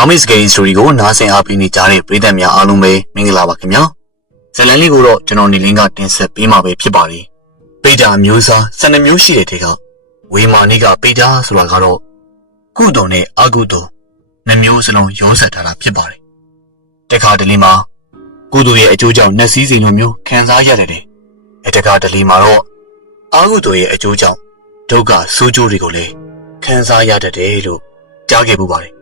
ဘာမစ်စကေးစတိုရီကိုနားဆင်အားပေးနေကြတဲ့ပရိသတ်များအားလုံးပဲမင်္ဂလာပါခင်ဗျာဇလန်လေးကိုတော့ကျွန်တော်နေလင်းကတင်ဆက်ပေးမှာပဲဖြစ်ပါတယ်ပေတာမျိုးစား12မျိုးရှိတဲ့ထဲကဝေမာနိကပေတာဆိုတာကတော့ကုသိုလ်နဲ့အကုသိုလ်နှမျိုးစလုံးရောစပ်ထားတာဖြစ်ပါတယ်တခါတလေမှာကုသိုလ်ရဲ့အကျိုးကြောင့်နှက်စည်းစိမ်လိုမျိုးခံစားရတယ်တဲ့အဲတခါတလေမှာတော့အကုသိုလ်ရဲ့အကျိုးကြောင့်ဒုက္ခဆိုးကျိုးတွေကိုလည်းခံစားရတတ်တယ်လို့ကြားခဲ့ပူပါတယ်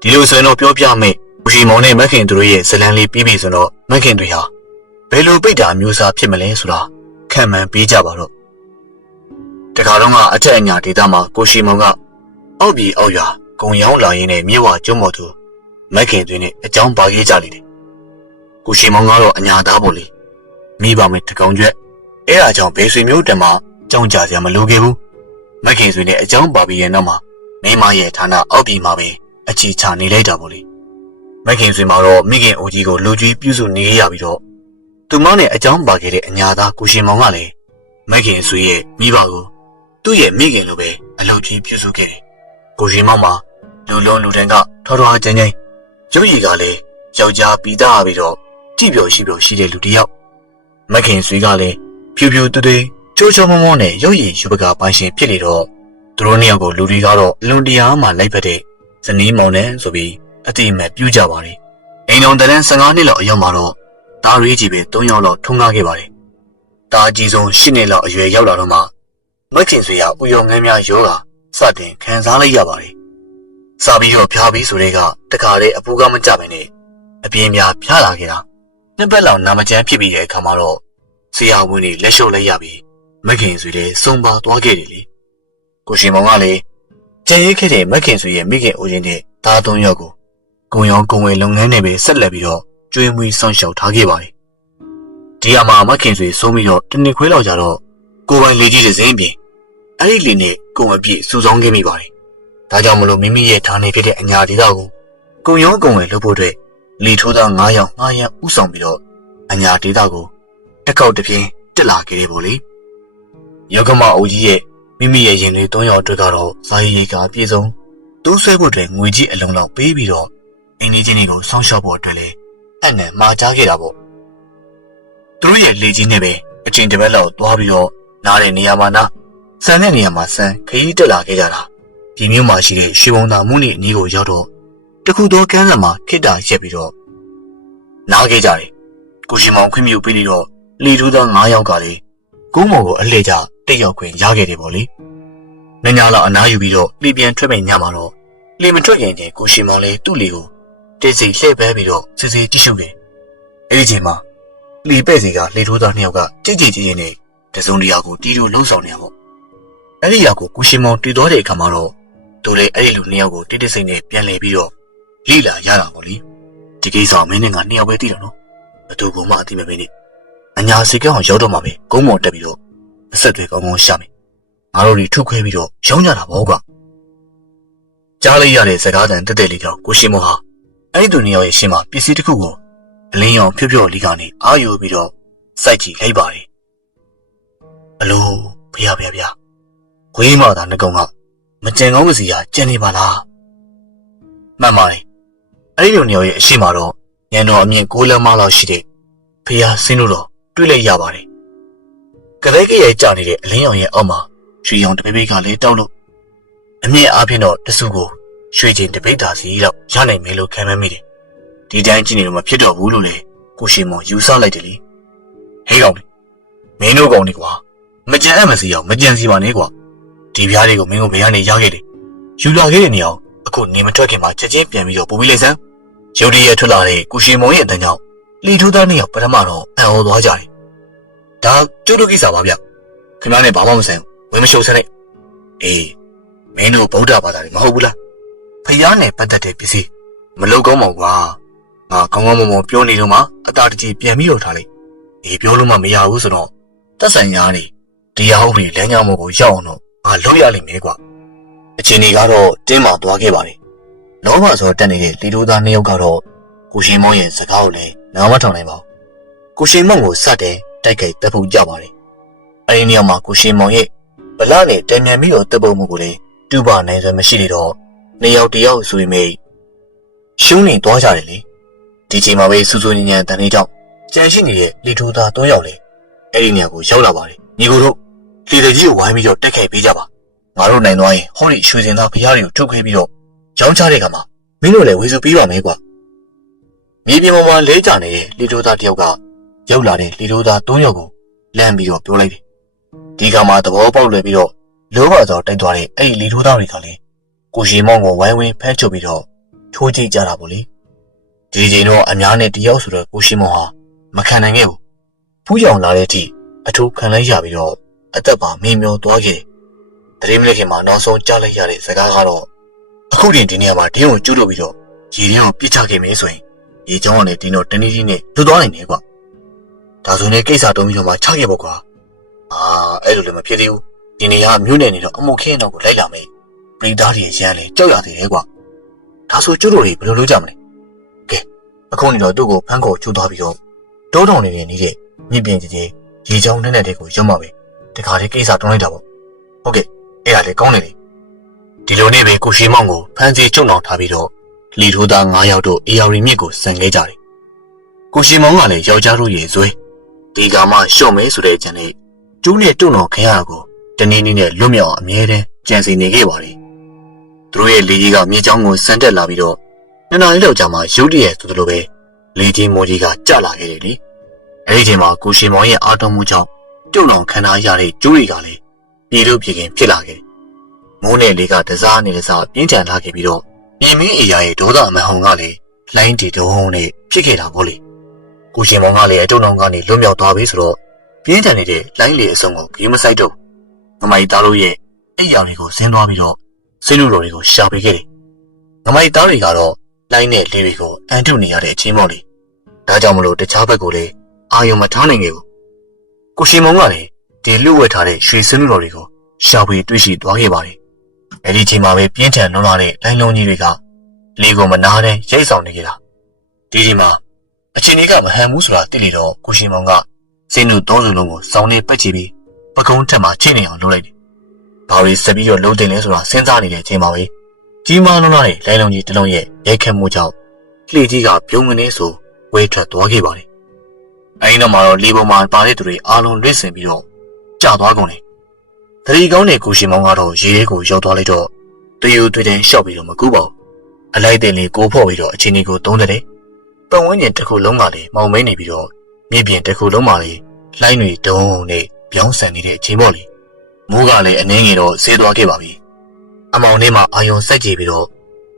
ဒီလိုဆိုရင်တော့ပြောပြမယ်ဦးရှိမောင်နဲ့မက်ခင်တို့ရဲ့ဇလံလေးပြီးပြီဆိုတော့မက်ခင်တွေဟာဘယ်လိုပိတ်တာမျိုးစားဖြစ်မလဲဆိုတာခံမှန်းပေးကြပါတော့တခါတော့ကအထက်အညာဒေသမှာကိုရှိမောင်ကအောက်ပြည်အောက်ရွာဂုံရောင်းလာရင်းနဲ့မြေဝကျွန်းပေါ်သူမက်ခင်တွေနဲ့အကြောင်းပါခဲ့ကြလိမ့်တယ်ကိုရှိမောင်ကတော့အညာသားပေါ့လေမိပါမယ်တကောင်ကျွက်အဲ့ဒါကြောင့်ဘေးဆွေမျိုးတမကြောင်ကြစရာမလိုခဲ့ဘူးမက်ခင်တွေနဲ့အကြောင်းပါပြီးရဲ့နောက်မှာမိမရဲ့ဌာနအောက်ပြည်မှာပဲ အခြေချနေလိုက်တာပေါ့လေမက်ခင်ဆွေမှာတော့မိခင်အိုကြီးကိုလူကြီးပြုစုနေရပြီးတော့သူမောင်းနဲ့အကြောင်းပါခဲ့တဲ့အညာသားကိုရှင်မောင်ကလည်းမက်ခင်ဆွေရဲ့မိဘကိုသူ့ရဲ့မိခင်လိုပဲအလုပ်ကြီးပြုစုခဲ့တယ်ကိုရှင်မောင်မှာလူလုံးလူတန်းကထောထောကျန်းကျန်းရုပ်ရည်ကလည်းယောက်ျားပြီးသားပြီးတော့ကြည့်ပြောရှိပြောရှိတဲ့လူတစ်ယောက်မက်ခင်ဆွေကလည်းဖြူဖြူတူတူချိုးချိုးမောမောနဲ့ရုပ်ရည်ယူပကပိုင်ရှင်ဖြစ်နေတော့သူတို့နှစ်ယောက်ကိုလူတွေကတော့အလွန်တရာမှလိုက်ဖက်တဲ့ ဇနီးမောင်နဲ့ဆိုပြီးအတိအမဲ့ပြုကြပါတယ်။အိမ်တော်တန်း15နှစ်လောက်အရောက်မှာတော့တားရေးကြီးပဲ3ယောက်လောက်ထုံကားခဲ့ပါတယ်။တားကြီးဆုံး10နှစ်လောက်အရွယ်ရောက်လာတော့မှမက်ခင်ဆွေရဥယောငန်းများယောဂစတင်ခံစားလိုက်ရပါတယ်။စာပြီးတော့ဖျားပြီးဆိုတဲ့ကတခါလေအပူကမကြပဲနဲ့အပြင်းများဖျားလာခဲ့တာ။နှစ်ပတ်လောက်နာမကျန်းဖြစ်ပြီးတဲ့အခါမှာတော့ဆရာဝန်တွေလက်လျှော့လိုက်ရပြီးမက်ခင်ဆွေလည်းစုံပါသွားခဲ့တယ်လေ။ကိုရှင်မောင်ကလည်း ကြံရိတ်ခဲ့တဲ့မက်ခင်ဆွေရဲ့မိခင်အိုရင်တဲ့သားသုံးယောက်ကိုဂုံရောင်းဂုံဝယ်လုပ်ငန်းနဲ့ပဲဆက်လက်ပြီးတော့ကျွေးမွေးဆောင်ရှောက်ထားခဲ့ပါတယ်။ဒီအမှာမက်ခင်ဆွေဆုံးပြီးတော့တနစ်ခွဲလောက်ကြတော့ကိုပိုင်လေကြီးတစ်စင်းပြင်အဲ့ဒီလေနဲ့ကုံအပြည့်စူဆောင်းခဲ့မိပါတယ်။ဒါကြောင့်မလို့မိမိရဲ့ဌာနေဖြစ်တဲ့အညာဒေသကိုဂုံရောင်းဂုံဝယ်လုပ်ဖို့အတွက်လီထိုးသား9ယောက်9ရန်ဥဆောင်ပြီးတော့အညာဒေသကိုတစ်ခေါက်တစ်ပြင်းတက်လာခဲ့တယ်ပေါ့လေ။ယောဂမအိုကြီးရဲ့ မိမိရဲ့ရင်တွေ၃ယောက်အတွက်ကတော့ဇာယီရီကအပြည့်စုံတိုးဆွဲဖို့အတွက်ငွေကြီးအလုံးလောက်ပေးပြီးတော့အင်းဒီချင်းတွေကိုစောင့်ရှောက်ဖို့အတွက်လည်းအနံမှာကြားခဲ့တာပေါ့သူတို့ရဲ့လေကြီးနဲ့ပဲအချိန်တစ်ပတ်လောက်သွားပြီးတော့နားတဲ့နေရာမှာနာစံတဲ့နေရာမှာစံခရီးတက်လာခဲ့ကြတာဒီမျိုးမှာရှိတဲ့ရွှေဘုံသာမှုနဲ့အနီးကိုရောက်တော့တခုသောကမ်းစံမှာခိတ္တာရက်ပြီးတော့နားခဲ့ကြတယ်ကိုရှင်မောင်ခွင့်ပြုပေးပြီးတော့လီထူးသော၅ယောက်ကလေ ကုန်းမော်ကိုအလှည့်ကျတက်ရောက်ခွင့်ရခဲ့တယ်ပေါ့လေ။ညညလောက်အနားယူပြီးတော့လီပြန်ထွက်မဲ့ညမှာတော့လီမထွက်ခင်ချင်းကိုရှင်မောင်လေးသူ့လီကိုတိတ်စိတ်လှည့်ပဲပြီးတော့စစ်စစ်တိရှုခဲ့။အဲဒီချိန်မှာလီပဲ့စီကလေထိုးသားနှစ်ယောက်ကကြိတ်ကြိတ်ချင်းချင်းနဲ့တစုံတရာကိုတီးတိုးလှုံ့ဆော်နေရပေါ့။အဲဒီရောက်ကိုကိုရှင်မောင်တည်သွားတဲ့အခါမှာတော့သူလည်းအဲ့ဒီလူနှစ်ယောက်ကိုတိတ်တိတ်စိတ်နဲ့ပြန်လှည့်ပြီးတော့လိလာရတာပေါ့လေ။ဒီကိစ္စမင်းနဲ့ငါနှစ်ယောက်ပဲသိတယ်နော်။ဘသူကမှအသိမပေးနဲ့။ အညာစီကအောင်ရောက်တော့မှပဲကုန်းမော်တက်ပြီးတော့အဆက်တွေကောင်းကောင်းရှာမယ်ငါတို့တွေထုတ်ခွဲပြီးတော့ရောင်းကြတာပေါ့ကွာကြားလိုက်ရတဲ့စကားတန်တက်တက်လေးကြောင့်ကိုရှိမောဟာအဲ့ဒီသူနှစ်ယောက်ရဲ့ရှင်းမှာပစ္စည်းတစ်ခုကိုအလင်းရောင်ဖြော့ဖြော့လေးကနေအာယူပြီးတော့စိုက်ကြည့်လိုက်ပါတယ်အလိုဖျားဖျားဖျားဝေးမသာငကုံကမကြံကောင်းမစီဟာကြံနေပါလားမှန်ပါတယ်အဲ့ဒီလူနှစ်ယောက်ရဲ့အရှိမတော့ညံတော်အမြင့်6လမ်းမလောက်ရှိတဲ့ဖျားဆင်းလို့တော့ တွေ့လိုက်ရပါတယ်ကလေးကရဲ့ကြာနေတဲ့အလင်းရောင်ရဲ့အောက်မှာရွှေရောင်တပိပိကလည်းတောက်လို့အမြင့်အားဖြင့်တော့တစုကိုရွှေချင်းတပိတာစီတော့ရနိုင်မယ်လို့ခံမှန်းမိတယ်။ဒီတိုင်းကြည့်နေလို့မဖြစ်တော့ဘူးလို့လေကိုရှင်မောင်ယူဆလိုက်တယ်လေ။ဟေးကောင်မင်းတို့ကောင်ဒီကွာမကြံအပ်မစီအောင်မကြံစီပါနဲ့ကွာဒီပြားတွေကိုမင်းတို့ဘယ်ကနေရခဲ့တယ်။ယူလာခဲ့တဲ့နေအောင်အခုနေမထွက်ခင်မှာချက်ချင်းပြန်ပြီးတော့ပူပြီးလိုက်စမ်းရုတ်တရက်ထွက်လာတဲ့ကိုရှင်မောင်ရဲ့အတန်းကြောင့် လီထူးသားနှစ်ယောက်ပထမတော့အံ့ဩသွားကြတယ်ဒါကျုပ်တို့ကိစ္စပါဗျခင်ဗျားနဲ့ဘာမှမဆိုင်ဘူးဝင်မရှုပ်စနဲ့အေးမင်းတို့ဗုဒ္ဓဘာသာတွေမဟုတ်ဘူးလားဖျားနဲ့ပတ်သက်တဲ့ပစ္စည်းမလုကောင်းပါဘူးကွာငါကောင်းကောင်းမွန်မွန်ပြောနေတော့မှအတားတကြီးပြန်ပြီးတော့ထားလိုက်အေးပြောလို့မှမရဘူးဆိုတော့တက်ဆိုင်ရာနေတရားဟုတ်ပြီလမ်းကြောင်းမကိုရောက်အောင်တော့ငါလုပ်ရလိမ့်မယ်ကွာအချင်းကြီးကတော့တင်းမာသွားခဲ့ပါတယ်လောဘဆိုတက်နေတဲ့လီတိုးသားနှစ်ယောက်ကတော့ကိုရှင်မောင်ရဲ့စကားကိုလည်း နားမထောင်နိုင်ပါဘူးကိုရှင်မောင်ကိုစတဲ့တိုက်ခိုက်တပ်ဖို့ကြပါတယ်။အဲဒီနေရာမှာကိုရှင်မောင်ရဲ့ဗလာနဲ့တံမြန်ပြီးတော့တပ်ဖို့မှုကိုလေတူပါနိုင်စွာမရှိနေတော့နေရောက်တယောက်ဆိုရင်မေရှုံးနေသွားကြတယ်လေဒီချိန်မှာပဲစူးစူးညံ့ညံ့တန်နေကြောင့်ကြံရှိနေတဲ့လေထိုးသား၃ယောက်လေအဲ့ဒီနေရာကိုရောက်လာပါတယ်ညီကိုတို့လေတကြီးကိုဝိုင်းပြီးတော့တက်ခဲ့ပေးကြပါငါတို့နိုင်သွားရင်ဟောဒီရွှေစင်သားဖရားတွေကိုထုတ်ခဲပြီးတော့ရောင်းချတဲ့ကမှာမင်းတို့လည်းဝေစုပေးပါမယ်ကွာ မြေပြင်ပေါ်မှာလဲကြနေတဲ့လေထိုးသားတစ်ယောက်ကရောက်လာတဲ့လေထိုးသား၃ယောက်ကိုလမ်းပြီးတော့ပြောလိုက်တယ်ဒီကမှာသဘောပေါက်လွယ်ပြီးတော့လောဘကြောင့်တိုက်သွားတဲ့အဲ့ဒီလေထိုးသားတွေကလည်းကိုရှိမောင်ကိုဝိုင်းဝန်းဖမ်းချုပ်ပြီးတော့ထိုးကြည့်ကြတာပေါ့လေဒီချိန်တော့အများနဲ့တယောက်ဆိုတော့ကိုရှိမောင်ဟာမခံနိုင်ခဲ့ဘူးဖူးကြောင်လာတဲ့အထိအထူးခံလိုက်ရပြီးတော့အသက်ပါမေမျောသွားခဲ့တယ်တရေမလေးခင်မှာနောက်ဆုံးကြားလိုက်ရတဲ့စကားကတော့အခုတင်ဒီနေရာမှာတင်းကိုကျူးလို့ပြီးတော့ရေထဲကိုပြစ်ချခဲ့မယ်ဆိုရင် ရေချောင်းကလည်းတင်းတော့တနည်းကြီးနဲ့လွတ်သွားနိုင်တယ်ကွာဒါဆိုရင်ကိစ္စတုံးပြီးတော့မှချခဲ့ပေါ့ကွာအာအဲ့လိုလည်းမဖြစ်သေးဘူးဒီနေရာမြို့နယ်နေတော့အမှုခင်းတော့ကိုလိုက်လာမယ်ပရိသတ်တွေရမ်းလေကြောက်ရသေးတယ်ကွာဒါဆိုကျူးလို့တွေဘယ်လိုလုပ်ကြမလဲကဲအခုနေတော့သူ့ကိုဖမ်းခေါ်ကျူးသွားပြီးတော့တောတောင်နေတဲ့နေတဲ့မြင့်ပြင်ကြီးကြီးရေချောင်းနဲ့တဲ့ကိုရွတ်မှာပဲတခါတည်းကိစ္စတွန်းလိုက်တာပေါ့ဟုတ်ကဲ့အဲ့ဒါလေကောင်းတယ်လေဒီလိုနဲ့ပဲကိုရှိမောင်ကိုဖမ်းဆီးချုပ်နှောင်ထားပြီးတော့ လီထိုးသား9ယောက်တို့အေယာရီမြစ်ကိုဆန်ခဲ့ကြတယ်ကိုရှိမောင်ကလည်းယောက်ျားတို့ရေဆွဲဒီကမှရှော့မဲဆိုတဲ့ကြံနဲ့ကျူးနဲ့တုံတော်ခရရကိုတနည်းနည်းနဲ့လွတ်မြောက်အောင်အမြဲတမ်းကြံစီနေခဲ့ပါတယ်သူတို့ရဲ့လေကြီးကမြေချောင်းကိုဆန်တက်လာပြီးတော့နှစ်နာရီလောက်ကြာမှရုတ်တရက်ဆိုသလိုပဲလေကြီးမိုးကြီးကကျလာခဲ့တယ်လေအဲဒီချိန်မှာကိုရှိမောင်ရဲ့အာတုံးမှုကြောင့်တုံတော်ခံထားရတဲ့ကျိုးတွေကလည်းပြေလို့ပြေခင်ဖြစ်လာခဲ့တယ်မိုးနဲ့လေကတစားနေတစားပြင်းထန်လာခဲ့ပြီးတော့ ပြင်မင်းအေယာရဲ့ဒေါသအမဟုန်ကလည်းလိုင်းတီတုံးနဲ့ဖြစ်ခဲ့တာပေါ့လေကိုရှင်မောင်ကလည်းအတုံအောင်ကနေလွတ်မြောက်သွားပြီဆိုတော့ပြင်းထန်နေတဲ့လိုင်းလေအစုံကိုဂေးမဆိုင်တော့ငမိုင်သားတို့ရဲ့အိယာတွေကိုဆင်းသွားပြီးတော့စိတ်နှုတော်တွေကိုရှာပေးခဲ့တယ်ငမိုင်သားတွေကတော့လိုင်းနဲ့လေတွေကိုအန်တုနေရတဲ့အချင်းမော်လေဒါကြောင့်မလို့တခြားဘက်ကိုလည်းအာယုံမထားနိုင်ခဲ့ဘူးကိုရှင်မောင်ကလည်းဒီလူဝဲထားတဲ့ရွှေစင်းတော်တွေကိုရှာဖွေတွေ့ရှိသွားခဲ့ပါတယ်။ အဲဒီချိန်မှာပဲပြင်းထန်လွန်လာတဲ့လိုင်းလုံးကြီးတွေကလေကိုမနာတဲ့ရိတ်ဆောင်နေကြတာ။ဒီဒီမှာအချိန်ကြီးကမဟန်ဘူးဆိုတာသိလေတော့ကိုရှင်မောင်ကစင်းတို့သုံးစုလုံးကိုစောင်းနေပက်ချပြီးပကုံးထက်မှာချိန်နေအောင်လုပ်လိုက်တယ်။ဘာလို့ဆက်ပြီးတော့လုံးတင်လဲဆိုတာစဉ်းစားနေတဲ့အချိန်မှာပဲကြီးမားလွန်လာတဲ့လိုင်းလုံးကြီးတစ်လုံးရဲ့ရိုက်ခတ်မှုကြောင့်လှေကြီးကပြုံးကနေဆိုဝဲထွက်သွားခဲ့ပါတယ်။အဲဒီနောက်မှာတော့လေပေါ်မှာပါတဲ့သူတွေအားလုံးလွင့်စင်ပြီးတော့ကြာသွားကုန်တယ်။ တရီကောင်းတဲ့ကိုရှင်မောင်ကတော့ရေထဲကိုရောက်သွားလိုက်တော့တယူတွေ့တဲ့ရှော့ပြီးတော့မကူပါဘူး။အလိုက်တင်လေးကိုဖော့ပြီးတော့အချင်းကြီးကိုသုံးတယ်။ပတ်ဝန်းကျင်တစ်ခုလုံးကလည်းမောင်မဲနေပြီးတော့မြေပြင်တစ်ခုလုံးမှာလည်းလှိုင်းတွေတုံးနဲ့ပြောင်းဆန်နေတဲ့အချိန်ပေါ့လေ။မိုးကလည်းအနှင်းငယ်တော့ဆေးသွားခဲ့ပါပြီ။အမောင်ထဲမှာအာယုံစိုက်ကြည့်ပြီးတော့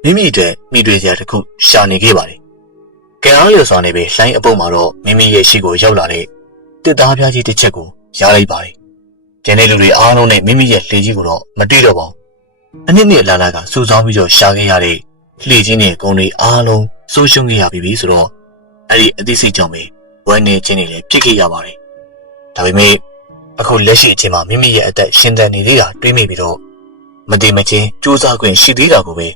မိမိအတွက်မိတွေ့စရာတစ်ခုရှာနေခဲ့ပါတယ်။ကံအားလျော်စွာနဲ့ပဲလှိုင်းအပုပ်မှာတော့မိမိရဲ့ရှိကိုရောက်လာတဲ့တစ်သားပြားကြီးတစ်ချက်ကိုရလိုက်ပါတယ် ကျန်တဲ့လူတွေအားလုံးနဲ့မိမိရဲ့လှေကြီးကိုတော့မတွေ့တော့ပါဘူး။အနည်းနဲ့အလားလားကစူဆောင်းပြီးတော့ရှာခဲ့ရတဲ့လှေကြီးနဲ့ဂုံတွေအားလုံးဆုံးရှုံးခဲ့ရပြီဆိုတော့အဲ့ဒီအသိစိတ်ကြောင့်ပဲဝမ်းနေခြင်းတွေလည်းဖြစ်ခဲ့ရပါတယ်။ဒါပေမဲ့အခုလက်ရှိအချိန်မှာမိမိရဲ့အသက်ရှင်သန်နေသေးတာတွေးမိပြီးတော့မတည်မချင်းစူးစမ်းခွင့်ရှိသေးတာကိုပဲ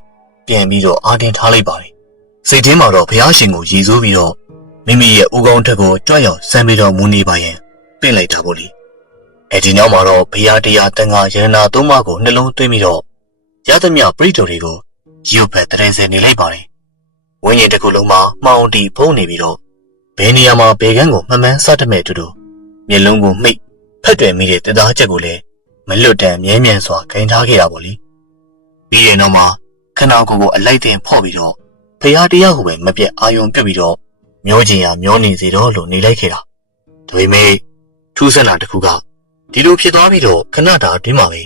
ပြန်ပြီးတော့အားတင်းထားလိုက်ပါတယ်။စိတ်ထဲမှာတော့ဘုရားရှင်ကိုရည်စူးပြီးတော့မိမိရဲ့ဥကောင်းထက်ကိုကြွရောက်ဆမ်းပြီးတော့မူနေပါရင်ပင့်လိုက်တာပေါ့လေ။ အဲဒီနောက်မှာတော့ဘုရားတရားတန်ခါရတနာသုံးပါးကိုနှလုံးသွင်းပြီးတော့ရသမျှပရိတော်တွေကိုရုပ်ဖက်တရင်စင်နေလိုက်ပါတယ်။ဝိညာဉ်တစ်ခုလုံးမှာမှောင်တီဖုံးနေပြီးတော့ဘယ်နေရာမှာဘေကန်းကိုမှန်မှန်စတတ်မဲ့တူတူမျက်လုံးကိုမှိတ်ဖက်တွယ်မိတဲ့တသားချက်ကိုလည်းမလွတ်တမ်းမြဲမြံစွာဂိမ်းထားခဲ့တာပေါ့လေ။ပြီးရင်တော့မှခဏကိုယ်ကိုအလိုက်တင်ဖော့ပြီးတော့ဖရာတရားကိုပဲမပြတ်အာယုံပြုတ်ပြီးတော့မျောကျင်ရမျောနေစေတော့လို့နေလိုက်ခဲ့တာ။ဒါပေမဲ့ထူးဆန်းတာတစ်ခုက ဒီလိုဖြစ်သွားပြီးတော့ခဏတာအတွင်းမှာပဲ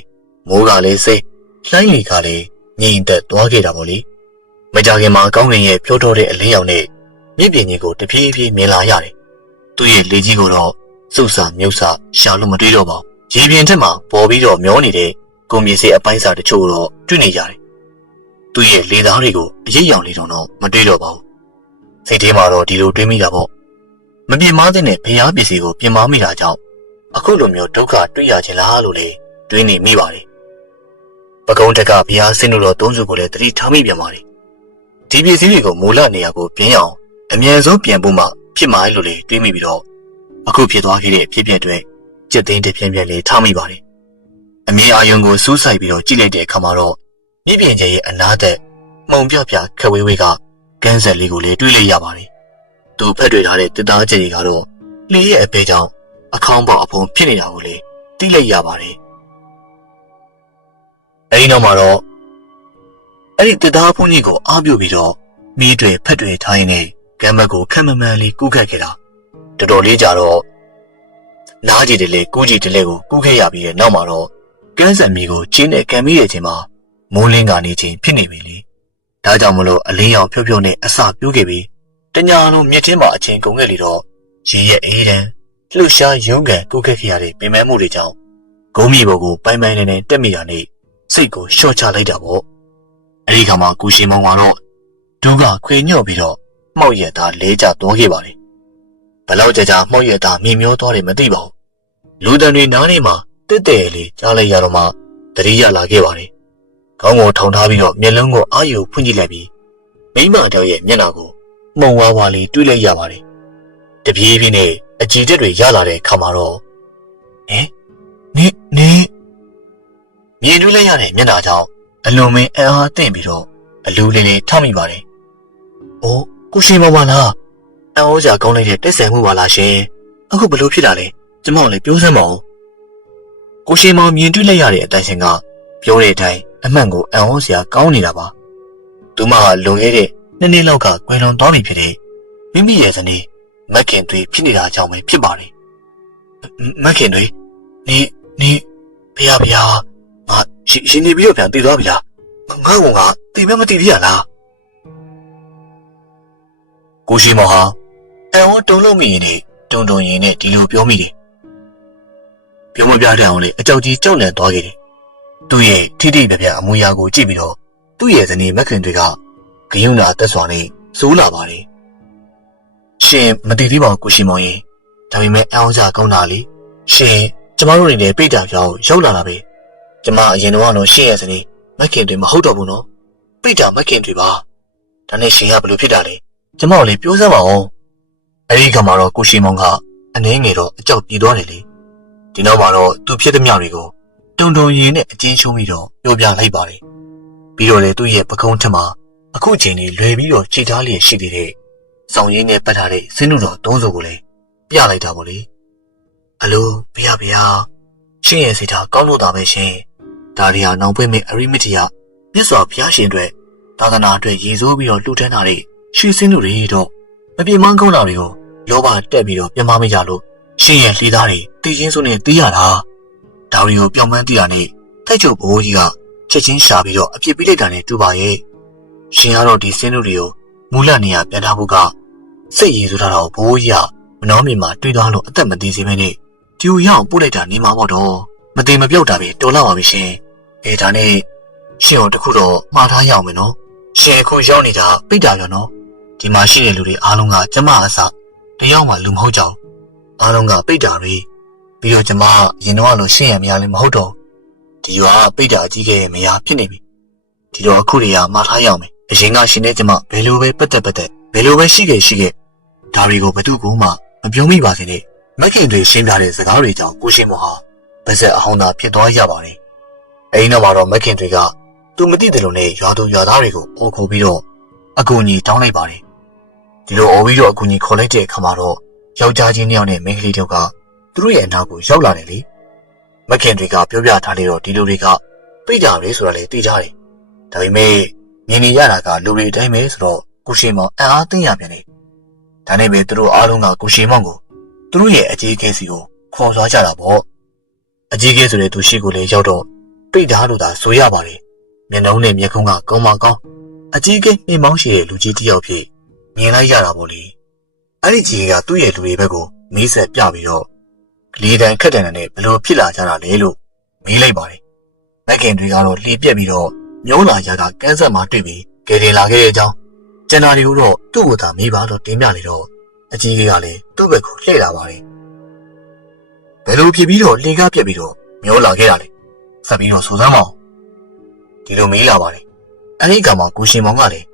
မိုးကလည်းစိတ်လှိုင်းလီကလည်းငြိမ်သက်သွားခဲ့တာပေါ့လေ။မကြခင်မှာကောင်းကင်ရဲ့ဖြိုးထောတဲ့အလင်းရောင်နဲ့မြင့်ပြင်ကြီးကိုတဖြည်းဖြည်းမြင်လာရတယ်။သူ့ရဲ့လေကြီးကိုတော့စုစာမြုပ်စာရှာလို့မတွေ့တော့ပါဘူး။ရေပြင်ထက်မှာပေါ်ပြီးတော့မျောနေတဲ့ကုန်မြေစေးအပိုင်းစာတချို့တော့တွေ့နေကြတယ်။သူ့ရဲ့လေသားတွေကိုအရေးရောင်လေးတော့မတွေ့တော့ပါဘူး။စိတ်ထဲမှာတော့ဒီလိုတွေးမိတာပေါ့။မပြင်းမတဲ့နဲ့ဖျားပစ္စည်းကိုပြင်မမိတာကြောင့် အခုလိုမျိုးဒုက္ခတွေ့ရခြင်းလားလို့လေတွေးနေမိပါတယ်။ပကုံးတက်ကဘုရားဆင်းလို့တော့သုံးစုကိုလည်းတတိထားမိပြန်ပါတယ်။ဒီပစ္စည်းတွေကိုမူလနေရာကိုပြင်းအောင်အမြဲဆုံးပြန်ဖို့မှဖြစ်မှာလို့လေတွေးမိပြီးတော့အခုဖြစ်သွားခဲ့တဲ့ဖြစ်ပျက်တွေကြက်သိန်းတစ်ပြင်းပြင်းလေးထားမိပါတယ်။အမြင်အာယုံကိုစူးစိုက်ပြီးတော့ကြည့်လိုက်တဲ့အခါမှာတော့မြင့်ပြင်ကျရဲ့အနာသက်မှုံပြော့ပြခဝေးဝေးကကန်းဆက်လေးကိုလည်းတွေ့လိုက်ရပါတယ်။သူဖက်တွေ့ထားတဲ့တစ်သားကျင်ကြီးကတော့လီရဲ့အဖေကြောင့် အခေါင်းပေါက်အဖုံဖြစ်နေတာကိုလည်းသိလိုက်ရပါတယ်။အဲဒီနောက်မှာတော့အဲ့ဒီတစ်သားဖုန်ကြီးကိုအားပြုပြီးတော့မိတွေဖက်တွေထားရင်းနဲ့ကမ်းမတ်ကိုခက်မမှန်လေးကူးခတ်ခဲ့တာတော်တော်လေးကြာတော့နားကြည့်တယ်လေကူးကြည့်တယ်လေကိုကူးခဲ့ရပြီးတဲ့နောက်မှာတော့ကန်းဆက်မီကိုချင်းနဲ့ကံမိရဲ့ချိန်မှာမိုးလင်းကနေချိန်ဖြစ်နေပြီလေဒါကြောင့်မလို့အလင်းရောင်ဖြုတ်ဖြုတ်နဲ့အစာပြိုးခဲ့ပြီးတညာလုံးမြစ်ချင်းမှာအချိန်ကုန်ခဲ့လေတော့ရေရဲ့အေးတန်း လှူရှားရုံးကန်ကူးခတ်ခဲ့ရတဲ့ပင်မမှုတွေကြောင့်ဂုံးမီဘုံကိုပိုင်ပိုင်နေနေတက်မိတာနဲ့စိတ်ကိုလျှော့ချလိုက်တာပေါ့အဲဒီခါမှာကူရှင်မောင်ကတော့ဒူးကခွေညော့ပြီးတော့မှောက်ရက်သားလဲကျသွားခဲ့ပါလေဘလောက်ကြာကြာမှောက်ရက်သားမိမျောသွားတယ်မသိပါဘူးလူတန်တွေနားနေမှာတစ်တဲ့လေးကြားလိုက်ရတော့မှတတိယလာခဲ့ပါတယ်ခေါင်းကိုထောင်ထားပြီးတော့မျက်လုံးကိုအာရုံဖွင့်ကြည့်လိုက်ပြီးမိမတောင်ရဲ့မျက်နှာကိုမှုံဝါးဝါလေးတွေးလိုက်ရပါတယ် တပြေးပြေးနဲ့အကြည်တက်တွေရလာတဲ့ခါမှာတော့ဟင်နေနေမြင်တွေ့လိုက်ရတဲ့မျက်နှာကြောင့်အလွန်မင်းအံ့အားသင့်ပြီးတော့အလူလေးလေးထောက်မိပါတယ်။အိုးကိုရှင်မမလားအံ့ဩစရာကောင်းလိုက်တဲ့တက်ဆန်မှုပါလားရှင်။အခုဘလို့ဖြစ်တာလဲ။ကျမလည်းပြောစမ်းပါဦး။ကိုရှင်မောင်မြင်တွေ့လိုက်ရတဲ့အတိုင်းရှင်ကပြောတဲ့အတိုင်းအမှန်ကိုအံ့ဩစရာကောင်းနေတာပါ။သူမကလွန်ခဲ့တဲ့နှစ်နှစ်လောက်ကကွယ်လွန်သွားပြီဖြစ်တဲ့မိမိရဲ့ဇနီး မက်ခင်တွေဖြစ်နေတာကြောင့်ပဲဖြစ်ပါတယ်။မက်ခင်တွေနေနေဖះဖះငါရှင်နေပြီးတော့ပြန်တည်သွားပြီလားငါ့ကောင်ကတည်မမတည်ပြရလားကိုရှိမောဟာအံဝတုံလုံးမိရင်နေတုံတုံရင်နဲ့ဒီလိုပြောမိတယ်ပြောမပြတဲ့အောင်လေအကြောက်ကြီးကြောက်လန့်သွားခဲ့တယ်သူ့ရဲ့ထိထိပြပြအမူအရာကိုကြည့်ပြီးတော့သူ့ရဲ့ဇနီးမက်ခင်တွေကဂယုဏတက်စွာနဲ့စိုးလာပါတယ် ရှင်မတည်သေးပါဘူးကိုရှိမောင်ရင်ဒါပေမဲ့အံဝကြကောင်းတာလေရှင်ကျမတို့တွေနဲ့ပိတ်တာပြောင်းရောက်လာတာပဲကျမအရင်တော့ကတော့ရှင့်ရဲ့စနေမက်ခင်တွေမဟုတ်တော့ဘူးနော်ပိတ်တာမက်ခင်တွေပါဒါနဲ့ရှင်ကဘယ်လိုဖြစ်တာလဲကျမကိုလေပြောစမ်းပါဦးအဲဒီကမှတော့ကိုရှိမောင်ကအနှင်းငယ်တော့အကြောက်ပြေးသွားတယ်လေဒီနောက်မှာတော့သူဖြစ်သည်မြတွေကိုတုံတုံရင်နဲ့အချင်းရှုံးပြီးတော့ပြောပြလိုက်ပါတယ်ပြီးတော့လေသူ့ရဲ့ပကုံးထက်မှာအခုချိန်လေးလွယ်ပြီးတော့ခြေထားလျက်ရှိသေးတဲ့ စောင်းရင်းနဲ့ပတ်ထားတဲ့စင်းတို့တော်သုံးစုကိုလည်းပြလိုက်တာပေါ့လေအလိုဖေရဖေရရှင့်ရဲ့စိတ်ထားကောင်းလို့တာပဲရှင်ဒါရီဟာနောင်ပွင့်မဲ့အရိမတ္တယမြတ်စွာဘုရားရှင်အတွက်သာသနာအတွက်ရည်စိုးပြီးတော့လှူဒန်းတာတွေရှေ့စင်းတို့တွေတော့မပြေမကောင်းတာတွေကိုလောဘတက်ပြီးတော့ပြမမကြလို့ရှင်ရဲ့လှေသားတွေတည်ချင်းစုနဲ့တီးရတာဒါရီကိုပြောင်းပန်းတီးတာနဲ့တိုက်ချုပ်ဘိုးကြီးကချက်ချင်းရှာပြီးတော့အပြစ်ပေးလိုက်တာနဲ့တူပါရဲ့ရှင်ကတော့ဒီစင်းတို့တွေကိုမူလနေရာပြန်ထားဖို့က စိတ်ရည်ဆိုးတာတော့ဘိုးကြီးကမနှောမြင်မှာတွေးသွားလို့အသက်မသေးစေမနဲ့ဒီကိုရောက်ပို့လိုက်တာနေမှာပေါ့တော့မသေးမပြုတ်တာပဲတော်လာပါပြီရှင်အဲဒါနဲ့ရှင်ကိုတခုတော့မှားထားရအောင်မယ်နော်ရှင်အခုရောက်နေတာပိတ်တာရောနော်ဒီမှာရှိတဲ့လူတွေအားလုံးကကျမအစတယောက်မှလူမဟုတ်ကြဘူးအားလုံးကပိတ်တာတွေပြီးတော့ကျမရင်တော့လို့ရှင်းရမရလည်းမဟုတ်တော့ဒီရွာပိတ်တာအကြီးကြီးမရဖြစ်နေပြီဒီတော့အခုတွေကမှားထားရအောင်မယ်အရင်ကရှင်တဲ့ကျမဘယ်လိုပဲပတ်သက်ပတ်သက်ဘယ်လိုပဲရှိခဲ့ရှိခဲ့ ဒါတွေကိုဘယ်သူကမှမပြောမိပါစေနဲ့မက်ခင်တွေရှင်းပြတဲ့စကားတွေကြောင့်ကိုရှင်မောဟာပါဇက်အဟောင်းသာဖြစ်သွားရပါတယ်အဲဒီနောက်မှာတော့မက်ခင်တွေကသူမသိတယ်လို့နဲ့ရွာသူရွာသားတွေကိုအော်ခေါ်ပြီးတော့အကူအညီတောင်းလိုက်ပါတယ်ဒီလိုအော်ပြီးတော့အကူအညီခေါ်လိုက်တဲ့အခါမှာတော့ယောက်ျားချင်းတစ်ယောက်နဲ့မိန်းကလေးတစ်ယောက်ကသူတို့ရဲ့အနောက်ကိုရောက်လာတယ်လေမက်ခင်တွေကပြောပြထားလေတော့ဒီလူတွေကပိတ်တာပဲဆိုတာလေသိကြတယ်ဒါပေမဲ့မြင်နေရတာကလူတွေအတိုင်းပဲဆိုတော့ကိုရှင်မောင်အံ့အားသင့်ရပြန်တယ် ဒါနဲ့ပဲသူတို့အားလုံးကကိုရှင်မောင်ကိုသူတို့ရဲ့အကြီးအကဲစီကိုခေါ်သွားကြတာပေါ့အကြီးအကဲဆိုတဲ့သူရှိကိုလည်းရောက်တော့ပိတ်ဓာတ်လို့သာဆိုရပါတယ်မျက်နှာနဲ့မျက်ခုံးကကောင်းမကောင်းအကြီးအကဲနှင်းမောင်းရှိတဲ့လူကြီးတစ်ယောက်ဖြစ်မြင်လိုက်ရတာပေါ့လေအဲ့ဒီကြီးကသူ့ရဲ့လူတွေဘက်ကိုမေးဆက်ပြပြီးတော့လေတံခက်တန်နဲ့ဘလို့ဖြစ်လာကြတာလဲလို့မေးလိုက်ပါတယ်မက်ခင်တွေကတော့လှေပြက်ပြီးတော့မျိုးလာရကကန်းဆက်မှာတွေ့ပြီးကယ်တင်လာခဲ့တဲ့အကြောင်း ကျန်တာတွေကိုတော့သူ့ကိုသာမေးပါလို့တင်ပြလေတော့အကြီးကြီးကလည်းသူ့ဘက်ကိုလှည့်လာပါတယ်ဘယ်လိုဖြစ်ပြီးတော့လေကားပြက်ပြီးတော့မျိုးလာခဲ့တာလဲဆက်ပြီးတော့စူစမ်းမအောင်ဒီလိုမေးလာပါတယ်အဲဒီကမှကိုရှင်မောင်ကလည်း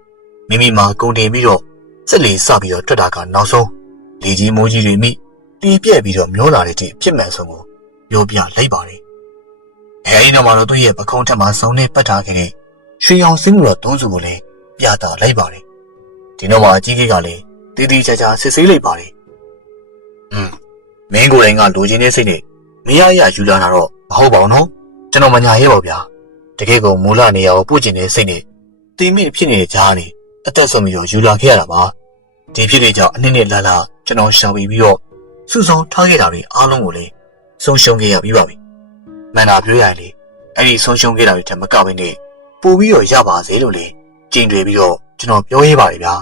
မိမိမှာကုန်တင်ပြီးတော့စက်လီစပြီးတော့ထွက်တာကနောက်ဆုံးလေကြီးမိုးကြီးတွေမိတီးပြက်ပြီးတော့မျောလာတဲ့အဖြစ်မှန်ဆုံးကိုပြောပြလိုက်ပါတယ်အဲဒီနောက်မှာတော့သူ့ရဲ့ပခုံးထက်မှာစုံနဲ့ပတ်ထားခဲ့တဲ့ရွှေရောင်စင်းလို့သုံးစုကိုလည်းပြတာလိုက်ပါတယ် ဒီတော့မှအကြီးကြီးကလည်းတီးတီးချာချာစစ်ဆေးလိုက်ပါတယ်။อืมမင်းကိုယ်တိုင်ကလိုချင်တဲ့စိတ်နဲ့မရရယူလာတာတော့မဟုတ်ပါဘူးနော်။ကျွန်တော်မညာရဲပါဗျာ။တကယ်ကိုမူလနေရာကိုပို့ကျင်တဲ့စိတ်နဲ့တိမိဖြစ်နေတဲ့ကြားနေအသက်ဆုံးပြီးတော့ယူလာခဲ့ရတာပါ။ဒီဖြစ်တဲ့ကြောင့်အနည်းနဲ့လာလာကျွန်တော်ရှောင်ပြီးပြီးတော့စုစုံထားခဲ့တာတွေအားလုံးကိုလည်းဆုံးရှုံးခဲ့ရပြီးပါပြီ။မှန်တာပြောရရင်လေအဲ့ဒီဆုံးရှုံးခဲ့တာတွေထက်မကဘဲနဲ့ပို့ပြီးတော့ရပါစေလို့လေကြင်တွေပြီးတော့ ကျွန်တော်ပြောရေးပါတယ်ဗျာ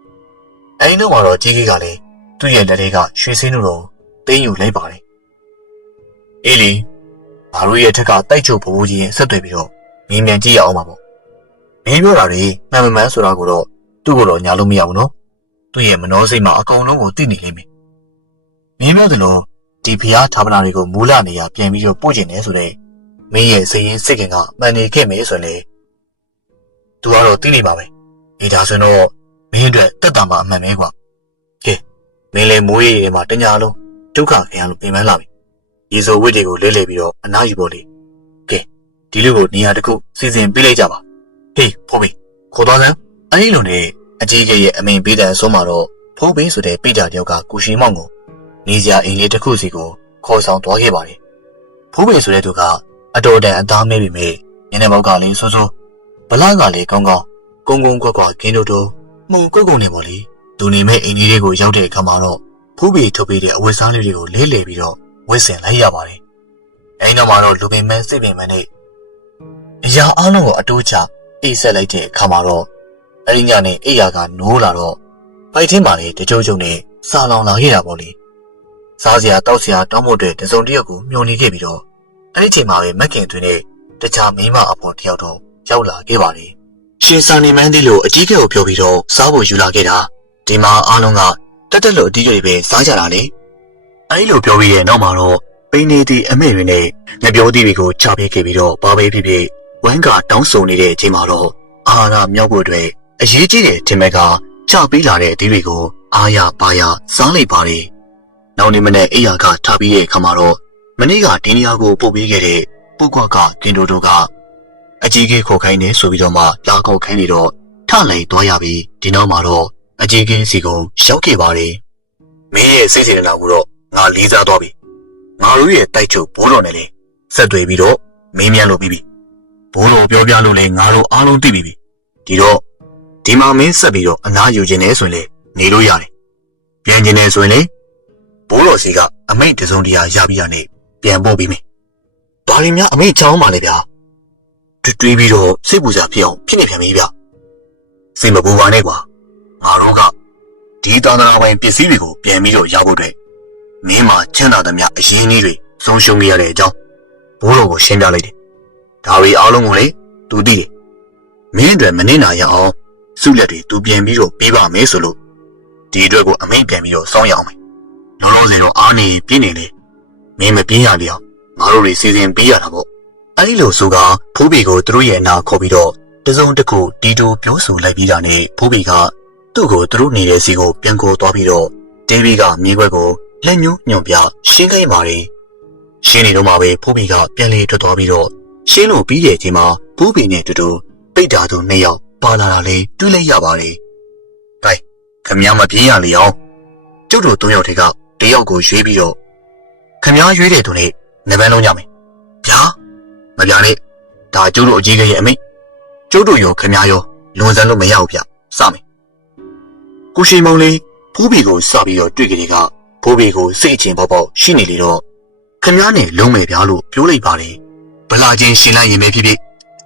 ။အဲဒီတော့မှတော့ကြီးကြီးကလည်းသူ့ရဲ့လက်တွေကရွှေစင်းတို့ကိုတင်းယူလိုက်ပါတယ်။အေးလီငါတို့ရဲ့ထက်ကတိုက်ချုပ်ဘိုးကြီးရဲ့ဆက်သွယ်ပြီးတော့မင်းမြန်ကြည့်ရအောင်ပါပေါ့။မင်းပြောတာတွေမှန်မှန်မှန်ဆိုတာကိုတော့သူ့ကိုတော့ညာလို့မရဘူးနော်။သူ့ရဲ့မနှောစိတ်မှာအကုန်လုံးကိုသိနေလိမ့်မယ်။မင်းပြောသလိုဒီဖျားဌာပနာတွေကိုမူလနေရာပြန်ပြီးတော့ပို့ကျင်တယ်ဆိုတဲ့မင်းရဲ့စိတ်ရင်းစိတ်ကင်ကမှန်နေခဲ့မယ်ဆိုရင်လေသူကတော့သိနေပါပဲ ဒီဒါဆိုရင်တော့မင်းအတွက်တက်တာမှအမှန်ပဲကွာကဲမင်းလည်းမိုးရေထဲမှာတညာလုံးဒုက္ခခံရလို့ပြင်ပန်းလာပြီရေစိုးဝိတ်တွေကိုလဲလှယ်ပြီးတော့အနားယူဖို့လေကဲဒီလူကိုနေရာတစ်ခုစီစဉ်ပေးလိုက်ကြပါဟေးဖိုးဘီခေါ်သွားစမ်းအဲ့ဒီလိုနဲ့အကြီးကရဲ့အမိန်ပေးတဲ့အဆုံးမှာတော့ဖိုးဘီဆိုတဲ့ပိတာတယောက်ကကူရှိမောင်ကိုနေစရာအိမ်လေးတစ်ခုစီကိုခေါ်ဆောင်သွားခဲ့ပါတယ်ဖိုးဘီဆိုတဲ့သူကအတော်တန်အသားမဲပြီမေညနေပေါက်ကလည်းစိုးစိုးဘလာကလည်းကောင်းကောင်း ကုန်းကုန်းကွက်ကွက်ကင်းတို့တို့မှုန်ကုတ်ကုတ်နေပါလေသူနေမဲ့အိမ်ကြီးတွေကိုရောက်တဲ့အခါမှာတော့ဖူးပီထုတ်ပေးတဲ့အဝတ်စားလေးတွေကိုလဲလှယ်ပြီးတော့ဝတ်ဆင်လိုက်ရပါတယ်။အဲဒီနောက်မှာတော့လူပင်မန်းစိတ်ပင်မန်းနဲ့အရာအလုံးကိုအတိုးချအိတ်ဆက်လိုက်တဲ့အခါမှာတော့အဲဒီညနေအိယာကနိုးလာတော့ဖိုက်ထင်းပါလေတကြိုးကြုံနဲ့စာလောင်လာခဲ့တာပေါ့လေ။စားစရာတောက်စရာတောင်းဖို့အတွက်တစုံတစ်ယောက်ကိုမျှော်နေခဲ့ပြီးတော့အဲ့ဒီချိန်မှာပဲမက်ကင်တွင်နဲ့တခြားမိန်းမအဖော်တယောက်တော့ရောက်လာခဲ့ပါတယ်။ ရှင်စာနေမန်းသည်လို့အကြီးကဲကိုပြောပြီးတော့စားဖို့ယူလာခဲ့တာဒီမှာအားလုံးကတက်တက်လို့အတီးတွေပဲစားကြတာလေ။အဲ့လိုပြောပြီးတဲ့နောက်မှာတော့ပိနေသည့်အမေတွေနဲ့ငပြောသည့်တွေကိုချပေးခဲ့ပြီးတော့ဘာပဲဖြစ်ဖြစ်ဝမ်းကတောင်းဆိုနေတဲ့အချိန်မှာတော့အာဟာရမြောက်ဖို့အတွက်အရေးကြီးတဲ့တင်မဲ့ကချပေးလာတဲ့အသီးတွေကိုအားရပါရစားလိုက်ပါတယ်။နောက်နေ့မနေ့အိယာကထားပြီးတဲ့အခါမှာတော့မနေ့ကဒီနေရာကိုပို့ပေးခဲ့တဲ့ပုတ်ကွက်ကကင်တိုတိုကအ ကြီးကြီးခေါ်ခိုင်းနေဆိုပြီးတော့မှလာခေါ်ခိုင်းနေတော့ထလိုက်သွားရပြီးဒီနောက်မှာတော့အကြီးကြီးစီကုံရောက်ခဲ့ပါတယ်မင်းရဲ့စိတ်စေတနာကိုတော့ငါလေးစားသွားပြီငါတို့ရဲ့တိုက်ချုပ်ဘိုးတော်နဲ့လေဆက်သွယ်ပြီးတော့မင်းမြန်လို့ပြီးပြီဘိုးတော်ပြောပြလို့လေငါတို့အားလုံးသိပြီဒီတော့ဒီမှာမင်းဆက်ပြီးတော့အနားယူခြင်းနဲ့ဆိုရင်လေနေလို့ရတယ်ပြန်ခြင်းနဲ့ဆိုရင်လေဘိုးတော်စီကအမိတ်တစုံတရာရပြီးတာနဲ့ပြန်ပို့ပြီးမယ်။ဒါရီများအမိတ်ချောင်းပါလေဗျာ။ တွေးတွေးပြီးတော့စိတ်ပူစရာဖြစ်အောင်ဖြစ်နေပြန်ပြီဗျ။စိတ်မပူပါနဲ့ကွာ။ငါတို့ကဒီသာသနာပိုင်ပစ္စည်းတွေကိုပြန်ပြီးတော့ရဖို့အတွက်မင်းမှာချမ်းသာသမျှအရင်းအနှီးတွေဆုံးရှုံးခဲ့ရတဲ့အကြောင်းဘိုးတော်ကိုရှင်းပြလိုက်တယ်။ဒါရီအားလုံးကိုလေသူသိတယ်။မင်းအတွက်မနှင်းနာရအောင်စုလက်တွေသူပြန်ပြီးတော့ပေးပါမယ်ဆိုလို့ဒီအတွက်ကိုအမိတ်ပြန်ပြီးတော့စောင်းရအောင်မယ်။လောလောဆယ်တော့အားနေပြင်းနေလေမင်းမပြင်းရလေအောင်ငါတို့တွေစီစဉ်ပေးရတာပေါ့ အဲဒီလိုဆိုကဖိုးဘီကိုသူတို့ရဲ့အနာခေါ်ပြီးတော့တစုံတစ်ခုဒီတိုပြောဆိုလိုက်ပြီးတာနဲ့ဖိုးဘီကသူ့ကိုသူတို့နေတဲ့စီကိုပြန်ကိုသွားပြီးတော့ဒေးဗီကမြေခွက်ကိုလက်ညှိုးညွန်ပြရှင်းခိုင်းပါတယ်ရှင်းနေတော့မှပဲဖိုးဘီကပြန်လေထွက်သွားပြီးတော့ရှင်းလို့ပြီးတဲ့ချိန်မှာဖိုးဘီနဲ့တူတူပိတ်တာသူနှစ်ယောက်ပါလာတာလေးတွေ့လိုက်ရပါတယ်။ဒါခမည်းမပြင်းရလေအောင်ကျုပ်တို့သုံးယောက်ထဲကတယောက်ကိုရွေးပြီးတော့ခမားရွေးတဲ့သူနဲ့နေပန်းလုံးကြမယ်။ဗျာ မဗျာနဲ့ဒါကျိုးတို့အကြီးကြီးရဲ့အမိတ်ကျိုးတို့ရောခမားရောလွန်စမ်းလို့မရဘူးဗျ။စမယ်။ကိုရှိမုံလေးဖူးဘီကိုစပြီးတော့တွေ့ကြတဲ့ကဖူးဘီကိုစိတ်အချင်းပေါ့ပေါ့ရှိနေလေတော့ခမားနဲ့လုံးမယ်ဗျာလို့ပြောလိုက်ပါတယ်။ဗလာချင်းရှင်လိုက်ရင်ပဲဖြစ်ဖြစ်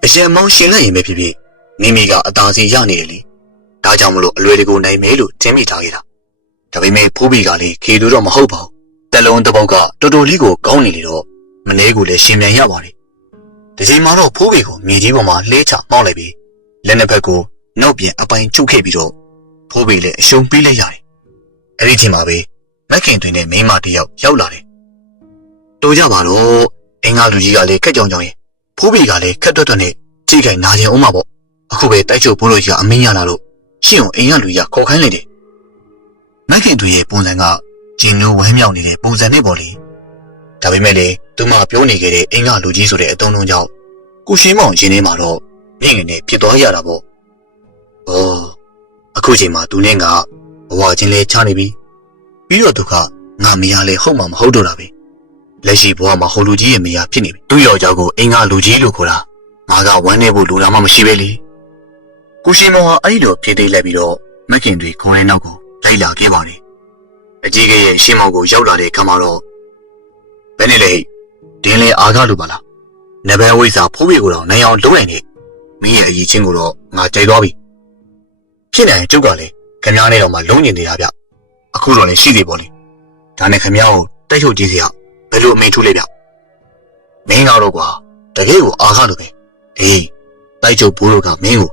အရင်မောင်းရှင်လိုက်ရင်ပဲဖြစ်ဖြစ်မိမိကအသာစီရနေတယ်လေ။ဒါကြောင့်မလို့အလွယ်တကူနိုင်မယ်လို့ထင်မိထားခဲ့တာ။ဒါပေမဲ့ဖူးဘီကလည်းခေသူတော့မဟုတ်ပါဘူးတလုံးတစ်ပုတ်ကတော်တော်လေးကိုကောင်းနေလေတော့မနေကိုလည်းရှင်ပြန်ရပါတယ်။ ဒီချိန်မှာတော့ဖိုးပေကိုမြေကြီးပေါ်မှာလှဲချမောက်လိုက်ပြီးလက်နှစ်ဖက်ကိုနောက်ပြန်အပိုင်ချုပ်ခဲ့ပြီးတော့ဖိုးပေလည်းအရှုံးပေးလိုက်ရတယ်။အဲ့ဒီချိန်မှာပဲမက်ခင်တွင်နဲ့မိန်းမတယောက်ရောက်လာတယ်။တိုးကြပါတော့အင်္ဂါလူကြီးကလည်းခက်ကြောင်ကြောင်ရင်ဖိုးပေကလည်းခက်တွတ်တွတ်နဲ့ကြိတ်ခိုင်နာကျင်အောင်မှာပေါ့။အခုပဲတိုက်ချုပ်ဘိုးလို့ကြီးကအမင်းရလာလို့ရှင့်အောင်အင်္ဂါလူကြီးကခေါ်ခိုင်းလိုက်တယ်။မက်ခင်တွင်ရဲ့ပုံစံကကျင်းလို့ဝမ်းမြောက်နေတဲ့ပုံစံနဲ့ပေါ့လေဒါပေမဲ့လေ သူမပြောနေခဲ့တဲ့အင်္ဂါလူကြီးဆိုတဲ့အတုံးလုံးကြောင့်ကိုရှင်းမောင်ရှင်ထဲမှာတော့မြင့်ငယ်နဲ့ဖြစ်သွားရတာပေါ့ဩအအခုချိန်မှာသူနဲ့ငါဘဝချင်းလေးချနေပြီပြီးတော့သူကငါမရလဲဟုတ်မှာမဟုတ်တော့တာပဲလက်ရှိဘဝမှာဟိုလူကြီးရဲ့မရဖြစ်နေပြီသူ့ယောက်ျားကိုအင်္ဂါလူကြီးလို့ခေါ်တာငါကဝမ်းနေဖို့လူတာမှမရှိပဲလေကိုရှိမောင်ဟာအဲ့ဒီလိုဖြေသေးလိုက်ပြီးတော့မက်ခင်တွေခေါင်းထဲနောက်ကိုလိုက်လာခဲ့ပါတယ်အကြီးကရဲ့ရှင်းမောင်ကိုရောက်လာတဲ့ခါမှာတော့ဘယ်နဲ့လဲဟိ ဒင်းလေအားကားလူပါလားနဘဲဝိစာဖိုးပြေကိုတော့နိုင်အောင်လုံးနိုင်နေမင်းရဲ့အရေးချင်းကိုတော့ငါကြိုက်သွားပြီဖြစ်နိုင်ကျုပ်ကလည်းခမားနဲ့တော့မှလုံးညင်နေတာဗျအခုတော့လည်းရှိသေးပေါ်လေဒါနဲ့ခမားကိုတိုက်ထုတ်ကြည့်စရာဘယ်လိုအမိန်ထူးလဲဗျမင်းကတော့ကွာတကယ်ကိုအားကားလူပဲအေးတိုက်ချုပ်ဘိုးတို့ကမင်းကို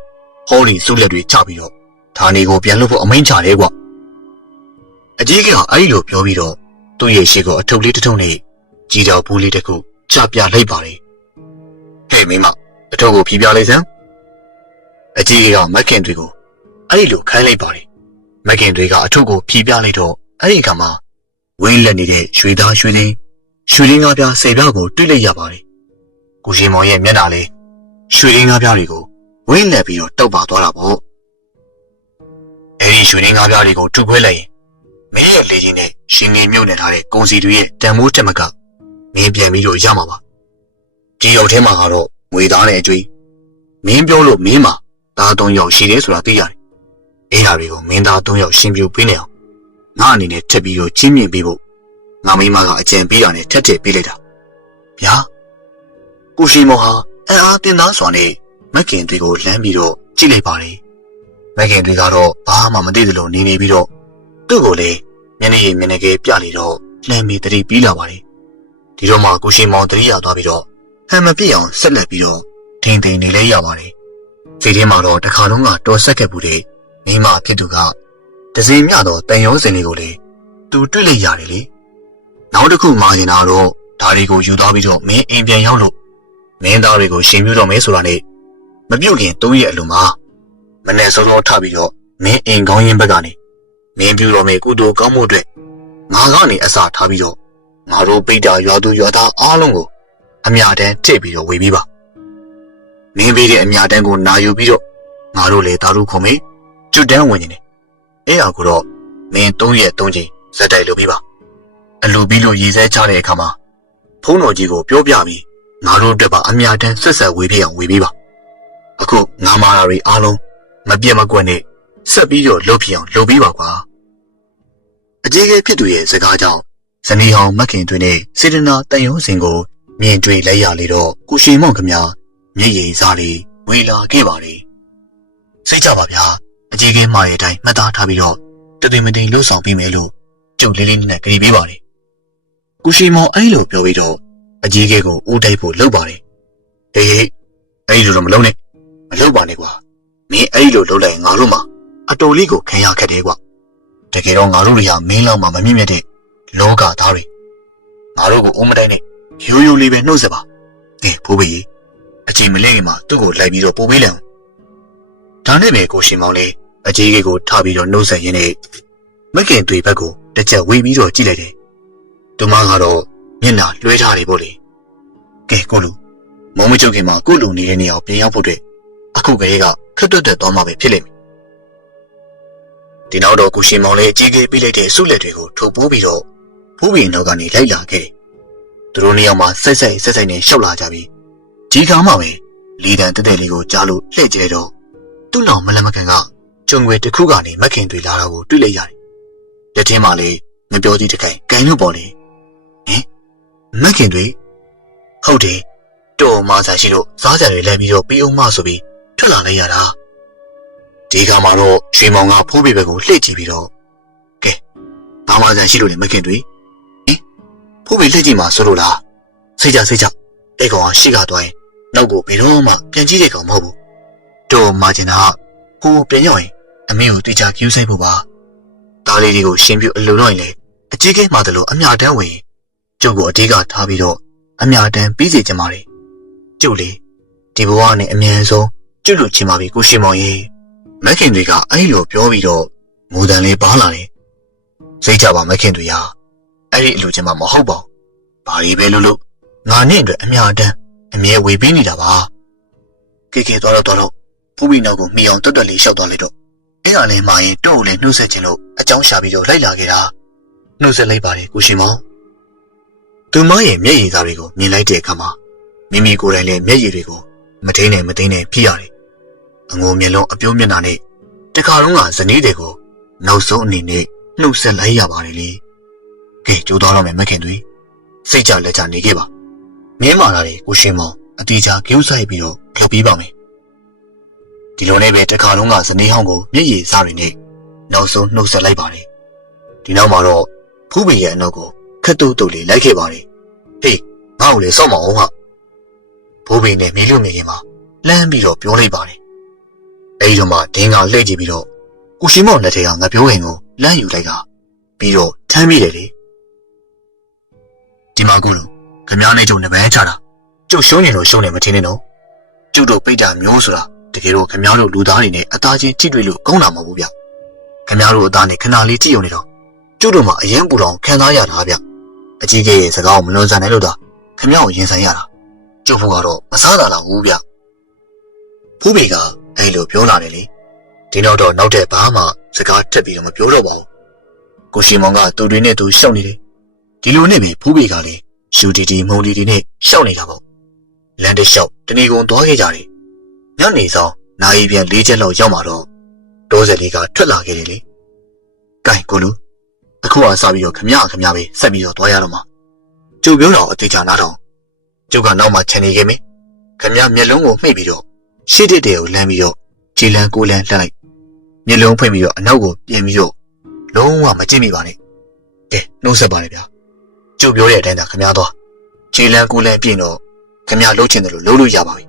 ဟောလီစုလက်တွေချပြီးတော့ဌာနေကိုပြန်လို့ဖို့အမိန်ချတယ်ကွအကြီးကအဲ့ဒီလိုပြောပြီးတော့သူ့ရဲ့ရှေ့ကိုအထုပ်လေးတစ်ထုပ်နဲ့ ကြည်တော်ဘူးလေးတစ်ခုချပြလိုက်ပါတယ်ဟေးမိမအထုပ်ကိုဖြီးပြလိုက်စမ်းအကြီးကမက်ခင်တွေကိုအဲ့ဒီလိုခိုင်းလိုက်ပါတယ်မက်ခင်တွေကအထုပ်ကိုဖြီးပြလိုက်တော့အဲ့ဒီကမှာဝင်းလက်နေတဲ့ရွှေသားရွှေသိန်းရွှေရင်းကားပြားဆယ်ပြားကိုတွေ့လိုက်ရပါတယ်ကိုရှင်မောင်ရဲ့မျက်နှာလေးရွှေရင်းကားပြားတွေကိုဝင်းလက်ပြီးတော့တောက်ပါသွားတာပေါ့အဲ့ဒီရွှေရင်းကားပြားတွေကိုထုခွဲလိုက်ရင်မင်းရဲ့လေကြီးနဲ့ရှင်ငင်မြုပ်နေထားတဲ့ကုံစီတွေရဲ့တန်မိုးတက်မက မင်းပြန်ပြီးတော့ရမှာပါဒီရုပ်ထဲမှာကတော့ငွေသားနဲ့အကျွေးမင်းပြောလို့မင်းမှာသားသုံးယောက်ရှိတယ်ဆိုတာသိရတယ်အဲ့ဒါတွေကိုမင်းသားသုံးယောက်ရှင်းပြပေးနေအောင်ငါအနေနဲ့ထပ်ပြီးတော့ချင်းမြင်ပေးဖို့ငါမိမကအကြံပေးတာနဲ့ထက်ထည့်ပေးလိုက်တာဗျာကိုရှိမောဟာအံ့အားတင်သားစွာနဲ့မက်ခင်တွေကိုလမ်းပြီးတော့ကြည့်လိုက်ပါတယ်မက်ခင်တွေကတော့ဘာမှမသိသလိုနေနေပြီးတော့သူ့ကိုလေမျက်နှာရည်မျက်နှာကဲပြလေတော့လှမ်းပြီးတတိပြီးလာပါတယ် ဒီတော့မှကိုရှိမောင်တတိရသွားပြီးတော့ဟန်မပြည့်အောင်ဆက်လက်ပြီးတော့ထိန်ထိန်နေလဲရပါတယ်စိတ်ထဲမှာတော့တခါလုံးကတော်ဆက်ခဲ့ဘူးတဲ့မိမဖြစ်သူကဒဇင်မြတော့တန်ရုံးစင်လေးကိုလေသူတွေ့လိုက်ရတယ်လေနောက်တစ်ခုမှာကျင်တာတော့ဒါတွေကိုယူသွားပြီးတော့မင်းအိမ်ပြန်ရောက်လို့မင်းသားတွေကိုရှင်ပြတော့မဲဆိုတာနဲ့မပြုတ်ခင်သုံးရက်အလိုမှာမနေ့စောစောထပြီးတော့မင်းအိမ်ကောင်းရင်ဘက်ကနေမင်းပြတော်မဲကုသိုလ်ကောင်းမှုအတွက်ငါကနေအစာထားပြီးတော့ ငါတို့ပိတ်တာရွာသူရွာသားအားလုံးကိုအမြတမ်းတစ်ပြီးတော့ဝေပြီးပါမင်းပေးတဲ့အမြတမ်းကိုနာယူပြီးတော့ငါတို့လေသားတို့ခုံမေကျွတ်တန်းဝင်နေတယ်အဲ့ဒါကိုတော့မင်း၃ရက်၃ချိန်ဇက်တိုက်လုပ်ပြီးပါအလူပြီးလို့ရည်စဲချတဲ့အခါမှာဖုန်းတော်ကြီးကိုပြောပြပြီးငါတို့အတွက်ပါအမြတမ်းဆက်ဆက်ဝေပြအောင်ဝေပြီးပါအခုငါမာတာတွေအားလုံးမပြတ်မကွက်နဲ့ဆက်ပြီးတော့လုပ်ပြအောင်လုပ်ပြီးပါကွာအကြီးကဲဖြစ်သူရဲ့စကားကြောင့် ဇနီးဟောင်မခင်တွင်နဲ့စေတနာတန်ရုံးစင်ကိုမြင်တွေ့လိုက်ရလေတော့ကိုရှိမောင်ခမမျက်ရည်စားလေးဝေလာခဲ့ပါလေစိတ်ကြပါဗျာအကြီးကဲမှာရဲ့အတိုင်းမှတ်သားထားပြီးတော့တသွေမတိန်လှုပ်ဆောင်ပြီးမယ်လို့ကျုပ်လေးလေးနဲ့ကြည်ပေးပါလေကိုရှိမောင်အဲ့လိုပြောပြီးတော့အကြီးကဲကိုဦးတိုက်ဖို့လုပ်ပါတယ်ဟေးဟေးအဲ့လိုတော့မလုပ်နဲ့မလုပ်ပါနဲ့ကွာမင်းအဲ့လိုလုပ်လိုက်ရင်ငါတို့မှာအတော်လေးကိုခံရခက်တယ်ကွာတကယ်တော့ငါတို့တွေကမင်းလောက်မှမမြင့်မြတ်တဲ့ လောကသားတွေငါတို့ကိုအုံးမတိုင်းနဲ့ရိုးရိုးလေးပဲနှုတ်ဆက်ပါဟေးဖိုးဘေးအကြီးမလဲမှာသူ့ကိုလိုက်ပြီးတော့ပို့ပေးလိုက်အောင်ဒါနဲ့ပဲကိုရှင်မောင်လေးအကြီးကြီးကိုထပြီးတော့နှုတ်ဆက်ရင်းနဲ့မကင်တွေဘက်ကိုတစ်ချက်ဝေးပြီးတော့ကြည့်လိုက်တယ်သူမကတော့မျက်နှာလွှဲထားတယ်ပေါ့လေကဲကိုလူမုံမချုပ်ခင်မှာကိုလူနေတဲ့နေရာကိုပြန်ရောက်ဖို့အတွက်အခုကလေးကခက်တွတ်တက်သွားမှပဲဖြစ်လိမ့်မယ်ဒီနောက်တော့ကိုရှင်မောင်လေးအကြီးကြီးပြီးလိုက်တဲ့ဆုလက်တွေကိုထုတ်ပိုးပြီးတော့ ဖိုးဘီနောက်ကနေလိုက်လာခဲ့တယ်သူတို့နေရာမှာဆက်ဆက်ဆက်ဆက်နဲ့ရှောက်လာကြပြီးကြီးကားမှပဲလီတန်တက်တက်လေးကိုကြားလို့လှည့်ကျဲတော့သူ့လောင်မလမကန်ကကျုံွယ်တစ်ခုကနေမခင်တွေလာတာကိုတွေ့လိုက်ရတယ်လက်ထဲမှာလေငပြောကြီးတစ်ခိုင်ကန်လို့ပေါ်လေဟင်မခင်တွေဟုတ်တယ်တော်မဆာရှိလို့စားကြတွေလဲပြီးတော့ပြီးအောင်မဆိုပြီးထွက်လာလိုက်ရတာဒီကမှာတော့ရွှေမောင်ကဖိုးပေဘက်ကိုလှည့်ကြည့်ပြီးတော့ကဲဘာမှဆန်ရှိလို့လေမခင်တွေဟင် ဖိုးပေလှည့်ကြည့်မှာဆိုလို့လားစိတ်ကြစိတ်ကြအဲ့ကောင်ကရှေ့ကသွားရင်နောက်ကိုဘယ်တော့မှပြန်ကြည့်တဲ့ကောင်မဟုတ်ဘူးတော်မာကျင်တာဟိုပြန်ရောက်ရင်အမေကိုတွေ့ချကျူးစိတ်ဖို့ပါဒါလေးတွေကိုရှင်းပြအလိုတော့ရင်လေအကြီးကဲမှတလို့အမြတန်းဝင်ကျုပ်ကိုအတေးကထားပြီးတော့အမြတန်းပြီးစီချင်ပါလေကျုပ်လေဒီဘဝနဲ့အမြန်ဆုံးကျွတ်လွတ်ချင်ပါပြီကိုရှင်မောင်ရေမက်ခင်တွေကအဲ့လိုပြောပြီးတော့ငိုတန်လေးပါလာတယ်စိတ်ကြပါမက်ခင်တွေဟာ အဲ့ဒီအလိုချင်မှမဟုတ်ပါဘူးဘာတွေပဲလို့လို့ငါနဲ့အတွက်အမြတန်းအမြဲဝေပေးနေတာပါကေကေသွားတော့သွားတော့ဖူးပြီးနောက်ကိုမိအောင်တွတ်တွတ်လေးလျှောက်သွားလိုက်တော့အဲ့ဒါလည်းမှာရင်တို့ကိုလည်းနှုတ်ဆက်ခြင်းလို့အကြောင်းရှာပြီးတော့လိုက်လာခဲ့တာနှုတ်ဆက်လိုက်ပါတယ်ကိုရှိမောင်သူမရဲ့မျက်ရည်သားတွေကိုမြင်လိုက်တဲ့အခါမှာမိမိကိုယ်တိုင်လည်းမျက်ရည်တွေကိုမထိန်နဲ့မသိနဲ့ဖြစ်ရတယ်အငိုမျက်လုံးအပြုံးမျက်နှာနဲ့တခါတော့ကဇနီးတွေကိုနောက်ဆုံးအနေနဲ့နှုတ်ဆက်လိုက်ရပါတယ်လေ ကဲကြိုးသွားတော့မယ်မခင်သွေးစိတ်ကြလက်ကြနေခဲ့ပါမြင်းမာလာတဲ့ကိုရှင်မောင်အတီးချာကြိုးဆိုင်ပြီးတော့ကြောက်ပြီးပါမယ်ဒီလိုနဲ့ပဲတခါတော့ကဇနီးဟောင်းကိုမျက်ရည်စားတွေနဲ့နောက်ဆုံးနှုတ်ဆက်လိုက်ပါတယ်ဒီနောက်မှာတော့ဖူးပင်ရဲ့အနောက်ကိုခက်တူတူလေးလိုက်ခဲ့ပါတယ်ဟေးငါ့ကိုလည်းစောင့်မအောင်ဟာဖူးပင်နဲ့မီးလူမြင်ရင်မှာလှမ်းပြီးတော့ပြောလိုက်ပါတယ်အဲဒီတော့မှဒင်းကလှည့်ကြည့်ပြီးတော့ကိုရှိမောင်လက်ထက်ကငါပြောခင်ကိုလမ်းယူလိုက်ကပြီးတော့ထမ်းမိတယ်လေ ဒီမှာကိုလူခမားနဲ့ကျုံနဲ့ပဲချတာကျုပ်ရှုံးနေလို့ရှုံးနေမထင်နဲ့နော်ကျုပ်တို့ပိတ်တာမျိုးဆိုတာတကယ်တော့ခမားတို့လူသားတွေနဲ့အသားချင်းကြည့်တွေ့လို့ကောင်းတာမဟုတ်ဘူးဗျခမားတို့အသားနဲ့ခဏလေးကြည့်ရုံနဲ့တော့ကျုပ်တို့မှအရင်ပူတော်ခံစားရတာဗျအကြီးကြီးရဲ့စကားကိုမလွန်ဆန်နဲ့လို့သာခမားကိုရင်ဆိုင်ရတာကျုပ်ဖို့ကတော့မစားတာလားဘူးဗျဖူးပေကအဲ့လိုပြောလာတယ်လေဒီနောက်တော့နောက်တဲ့ဘာမှစကားတက်ပြီးတော့မပြောတော့ပါဘူးကိုရှိမောင်ကသူတွေနဲ့သူရှောက်နေတယ် ဒီလိုနဲ့ပဲဖူးပေကလည်းယူတီတီမုံတီတီနဲ့ရှောက်နေတာပေါ့လန်တလျှောက်တဏီကုံသွားခဲ့ကြတယ်ညနေဆောင်နိုင်ပြန်၄ချက်လောက်ရောက်มาတော့ဒေါ်စလီကထွက်လာခဲ့တယ်လေကဲကိုလူအခုအစားပြီးတော့ခမရခမရပဲဆက်ပြီးတော့သွားရတော့မှာကျုပ်ပြောတော့အသေးချာနားထောင်ကျုပ်ကနောက်မှခြံနေခဲ့မယ်ခမရမျက်လုံးကိုမှိတ်ပြီးတော့ရှေ့တက်တဲ့ကိုလမ်းပြီးတော့ခြေလန်းကိုလန်းလှမ်းလိုက်မျက်လုံးဖွင့်ပြီးတော့အနောက်ကိုပြင်ပြီးတော့လုံးဝမကြည့်မိပါနဲ့ကဲနှုတ်ဆက်ပါလေဗျာ ကျုပ်ပြောတဲ့အတိုင်းသာခမားသွားခြေလန်းကိုလန်းပြင်တော့ခမားလှုပ်ချင်တယ်လို့လှုပ်လို့ရပါပြီ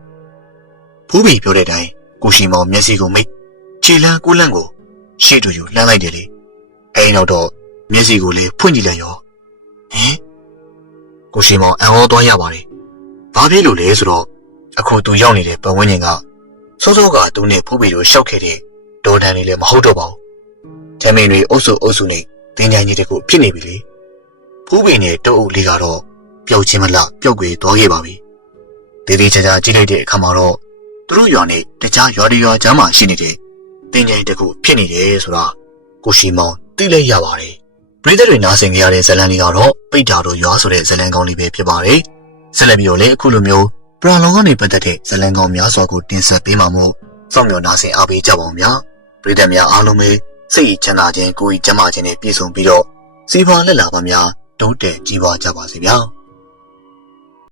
ဖူးဘီပြောတဲ့အတိုင်းကိုရှိမောင်မျက်စိကိုမိတ်ခြေလန်းကိုလန်းကိုရှေ့တူယူလှမ်းလိုက်တယ်လေအဲဒီနောက်တော့မျက်စိကိုလည်းဖွင့်ကြည့်လိုက်ရောဟင်ကိုရှိမောင်အံ့ဩသွားရပါတယ်ဘာဖြစ်လို့လဲဆိုတော့အခုသူရောက်နေတဲ့ပတ်ဝန်းကျင်ကစောစောကသူနဲ့ဖူးပီတို့ရှောက်ခဲ့တဲ့ဒေါ်ဒန်တွေလည်းမဟုတ်တော့ပါဘူး။ချမ်းမင်းတွေအုပ်စုအုပ်စုနဲ့တင်းကြိုင်ကြီးတကူဖြစ်နေပြီလေ။ ဖူးပီနဲ့တုပ်အုပ်လေးကတော့ပျောက်ချင်းမလပျောက်ကွယ်သွားခဲ့ပါပြီ။တေးသေးချာချာကြည့်လိုက်တဲ့အခါမှာတော့သူတို့ရွာနဲ့တခြားရွာတွေရွာကြားမှာရှိနေတဲ့တင်းကြိုင်တကူဖြစ်နေတယ်ဆိုတာကိုရှိမောင်သိလိုက်ရပါတယ်။ပြည်သက်တွေနားဆင်ကြရတဲ့ဇလန်လေးကတော့ပိတ်တာတို့ရွာဆိုတဲ့ဇလန်ကောင်းလေးပဲဖြစ်ပါတယ်။ဆက်လက်ပြီးတော့လည်းအခုလိုမျိုးပရာလောင်ကနေပတ်သက်တဲ့ဇလန်ကောင်းများစွာကိုတင်ဆက်ပေးမှာမို့စောင့်မျှော်နားဆင်အားပေးကြပါဦးများပြည်သက်များအားလုံးပဲစိတ်ချမ်းသာခြင်းကိုယ်ဤကျန်းမာခြင်းနဲ့ပြည့်စုံပြီးတော့စီးပွားလက်လာပါများ တိုးတက်ကြီးပွားကြပါစေဗျာ။